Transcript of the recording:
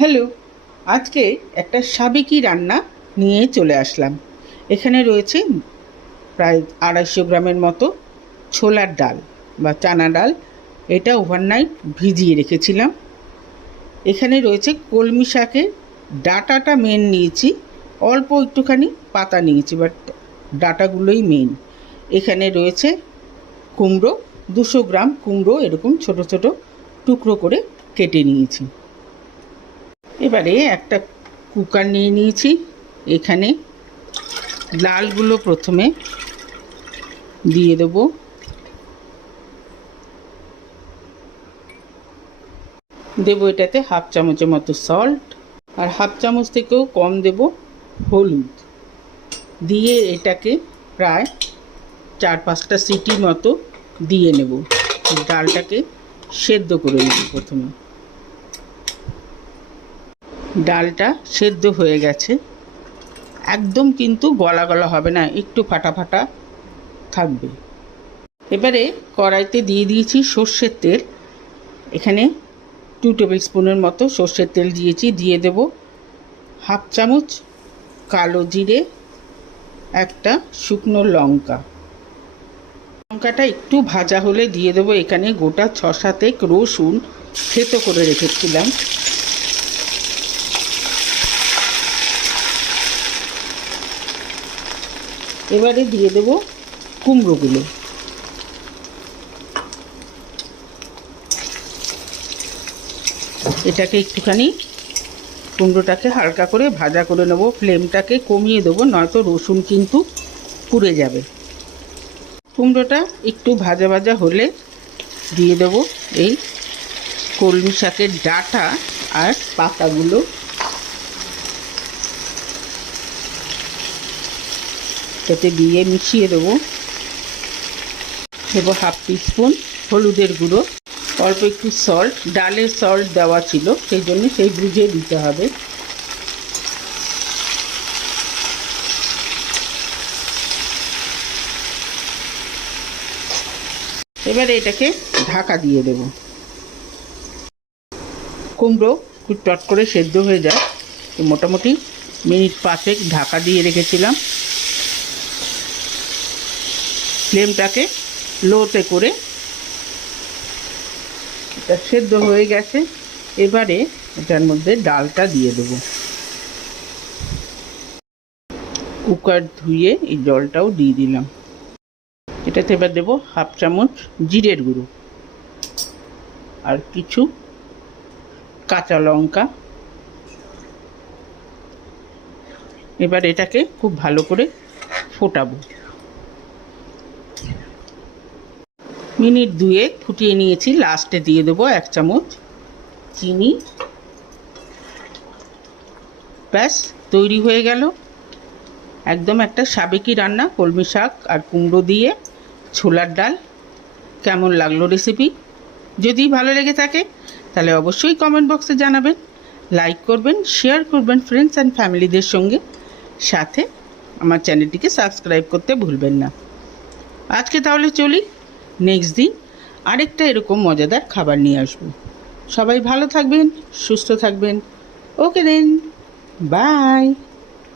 Hello, আজকে একটা সাবেকি রান্না নিয়ে চলে আসলাম। এখানে রয়েছে প্রায় আড়াইশো গ্রামের মতো ছোলার ডাল বা চানা ডাল। এটা ওভারনাইট ভিজিয়ে রেখেছিলাম। এখানে রয়েছে কলমি শাকের ডাটাটা মেন নিয়েছি। অল্প একটুখানি পাতা নিয়েছি বাট ডাটাগুলোই মেন এখানে রয়েছে কুমড়ো, দুশো গ্রাম কুমড়ো এরকম ছোট ছোট টুকরো করে কেটে নিয়েছি। এবারে একটা কুকার নিয়ে নিয়েছি। এখানে লালগুলো প্রথমে দিয়ে দেবো। দেবো এটাতে হাফ চামচের মতো সল্ট আর হাফ চামচ থেকেও কম দেব হলুদ। দিয়ে এটাকে প্রায় চার পাঁচটা সিটি মতো দিয়ে নেব। ডালটাকে সেদ্ধ করে নেব প্রথমে। ডালটা সেদ্ধ হয়ে গেছে। একদম কিন্তু গলা গলা হবে না, একটু ফাটা ফাটা থাকবে। এবারে কড়াইতে দিয়ে দিয়েছি সর্ষের তেল। এখানে টু টেবিল স্পুনের মতো সর্ষের তেল দিয়েছি, দিয়ে দেব হাফ চামচ কালো জিরে, একটা শুকনো লঙ্কা। লঙ্কাটা একটু ভাজা হলে দিয়ে দেবো, এখানে গোটা ছ সাতেক রসুন থেতো করে রেখেছিলাম। এবারে দিয়ে দেব কুমড়োগুলো। এটাকে একটুখানি কুমড়োটাকে হালকা করে ভাজা করে নেব, ফ্লেমটাকে কমিয়ে দেবো, নয়তো রসুন কিন্তু পুড়ে যাবে। কুমড়োটা একটু ভাজা ভাজা হলে দিয়ে দেবো এই কলমি শাকের ডাটা আর পাতাগুলো। এটাতে দিয়ে মিশিয়ে দেবো। দেবো হাফ টিস্পুন হলুদের গুঁড়ো। অল্প একটু সল্ট ডালে সল্ট দেওয়া ছিল, সেই জন্য সেই বুঝে দিতে হবে। এবারে এটাকে ঢাকা দিয়ে দেব। কুমড়ো খুব চট করে সেদ্ধ হয়ে যায়। মোটামুটি মিনিট পাঁচেক ঢাকা দিয়ে রেখেছিলাম। ফ্লেমটাকে লোতে করে এটা সেদ্ধ হয়ে গেছে। এবারে এটার মধ্যে ডালটা দিয়ে দেবো। কুকার ধুয়ে এই জলটাও দিয়ে দিলাম। এটাতে এবার দেবো হাফ চামচ জিরের গুঁড়ো আর কিছু কাঁচা লঙ্কা। এবার এটাকে খুব ভালো করে ফোটাবো। মিনিট দুয়ে ফুটিয়ে নিয়েছি, লাস্টে দিয়ে দেবো এক চামচ চিনি। ব্যাস, তৈরি হয়ে গেল। একদম একটা সাবেকি রান্না, কলমি শাক আর কুমড়ো দিয়ে ছোলার ডাল। কেমন লাগল রেসিপি যদি ভালো লেগে থাকে, তাহলে অবশ্যই কমেন্ট বক্সে জানাবেন। লাইক করবেন শেয়ার করবেন ফ্রেন্ডস অ্যান্ড ফ্যামিলিদের সঙ্গে। সাথে আমার চ্যানেলটিকে সাবস্ক্রাইব করতে ভুলবেন না। আজকে তাহলে চলি। নেক্সট দিন আরেকটা এরকম মজাদার খাবার নিয়ে আসব। সবাই ভালো থাকবেন, সুস্থ থাকবেন। ওকে দেন বাই